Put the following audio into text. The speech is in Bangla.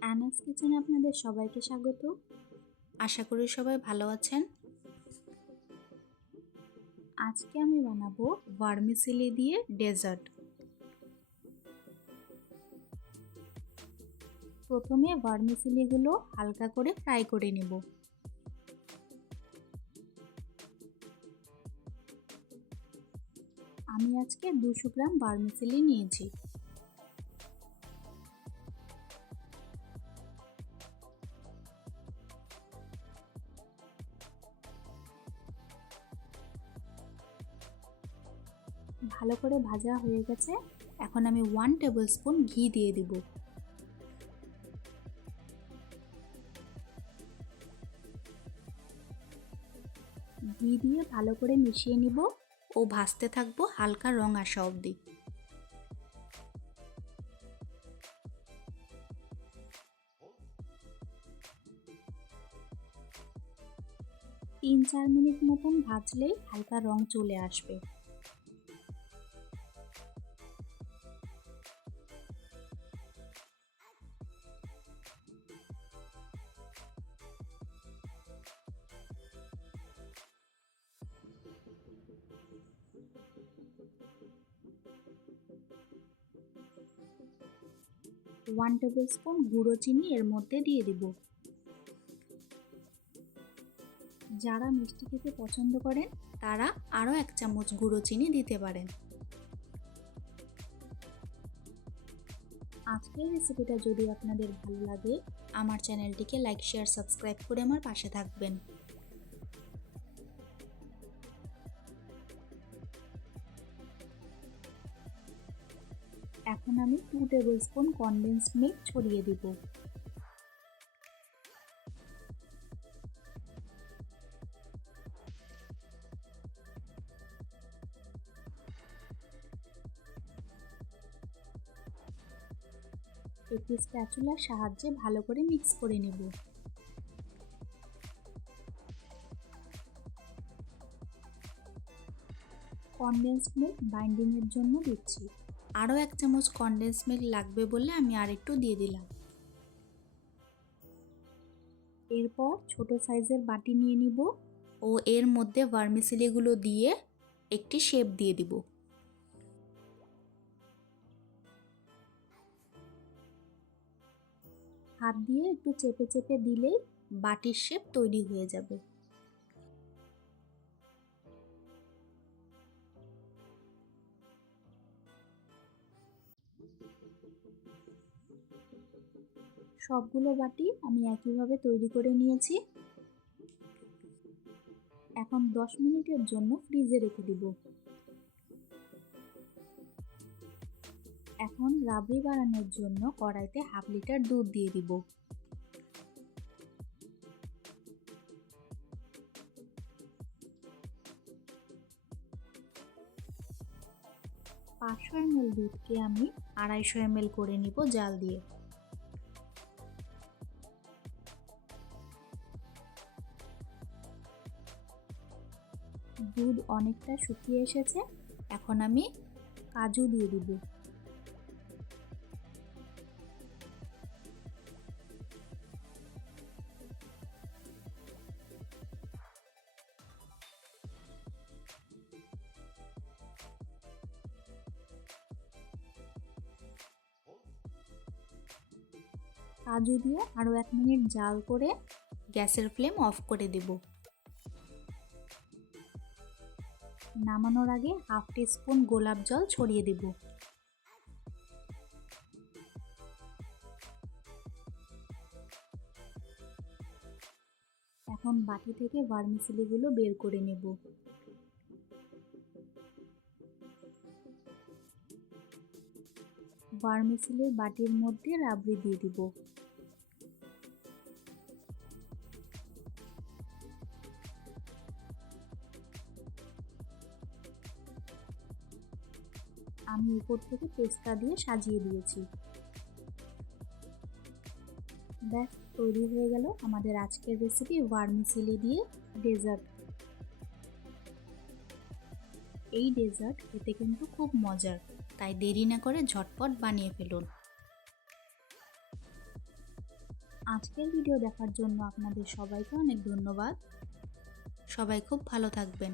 অ্যানাস কিচেনে আপনাদের সবাইকে স্বাগত। আশা করি সবাই ভালো আছেন। আজকে আমি বানাবো ভার্মিসিলি দিয়ে ডেজার্ট। প্রথমে ভার্মিসিলিগুলো হালকা করে ফ্রাই করে নেব। আমি আজকে দুশো গ্রাম ভার্মিসিলি নিয়েছি। ভালো করে ভাজা হয়ে গেছে। এখন আমি ওয়ান টেবিল স্পুন ঘি দিয়ে দিব। ঘি দিয়ে ভালো করে মিশিয়ে নিব ও ভাজতে থাকব হালকা রং আসা অবধি। তিন চার মিনিট মতন ভাজলেই হালকা রং চলে আসবে। ওয়ান টেবিল স্পুন গুঁড়ো চিনি এর মধ্যে দিয়ে দিব। যারা মিষ্টি খেতে পছন্দ করেন, তারা আরও এক চামচ গুঁড়ো চিনি দিতে পারেন। আজকের রেসিপিটা যদি আপনাদের ভালো লাগে, আমার চ্যানেলটিকে লাইক, শেয়ার, সাবস্ক্রাইব করে আমার পাশে থাকবেন। এখন আমি two tablespoon condensed milk ছড়িয়ে দিব। একটি স্প্যাচুলার সাহায্যে ভালো করে মিক্স করে নেব। কনডেন্সড মিল্ক বাইন্ডিংয়ের জন্য দিচ্ছি। আরও এক চামচ কনডেন্স মিল্ক লাগবে বলে আমি আর একটু দিয়ে দিলাম। এরপর ছোট সাইজের বাটি নিয়ে নিব ও এর মধ্যে ভার্মিসিলিগুলো দিয়ে একটি শেপ দিয়ে দিব। হাত দিয়ে একটু চেপে চেপে দিলেই বাটির শেপ তৈরি হয়ে যাবে। সবগুলো বাটি আমি একইভাবে তৈরি করে নিয়েছি। এখন দশ মিনিটের জন্য ফ্রিজে রেখে দিব। এখন রাবড়ি বানানোর জন্য কড়াইতে হাফ লিটার দুধ দিয়ে দিব। পাঁচশো এমএল দুধকে আমি আড়াইশো এমএল করে নিব জাল দিয়ে। দুধ অনেকটা শুকিয়ে এসেছে, এখন আমি কাজু দিয়ে দিব। কাজু দিয়ে আরও এক মিনিট জাল করে গ্যাসের ফ্লেম অফ করে দেব। নামানোর আগে হাফ স্পুন গোলাপ জল ছড়িয়ে দেব। এখন বাটি থেকে ভার্মিসিলিগুলো বের করে নেব। ভার্মিসিলির বাটির মধ্যে রাবড়ি দিয়ে দিব। আমি উপর থেকে পেস্তা দিয়ে সাজিয়ে দিয়েছি। ব্যাস, তৈরি হয়ে গেল আমাদের আজকের রেসিপি ভার্মিসিলি দিয়ে ডেজার্ট এই ডেজার্ট খেতে কিন্তু খুব মজার, তাই দেরি না করে ঝটপট বানিয়ে ফেলুন। আজকের ভিডিও দেখার জন্য আপনাদের সবাইকে অনেক ধন্যবাদ। সবাই খুব ভালো থাকবেন।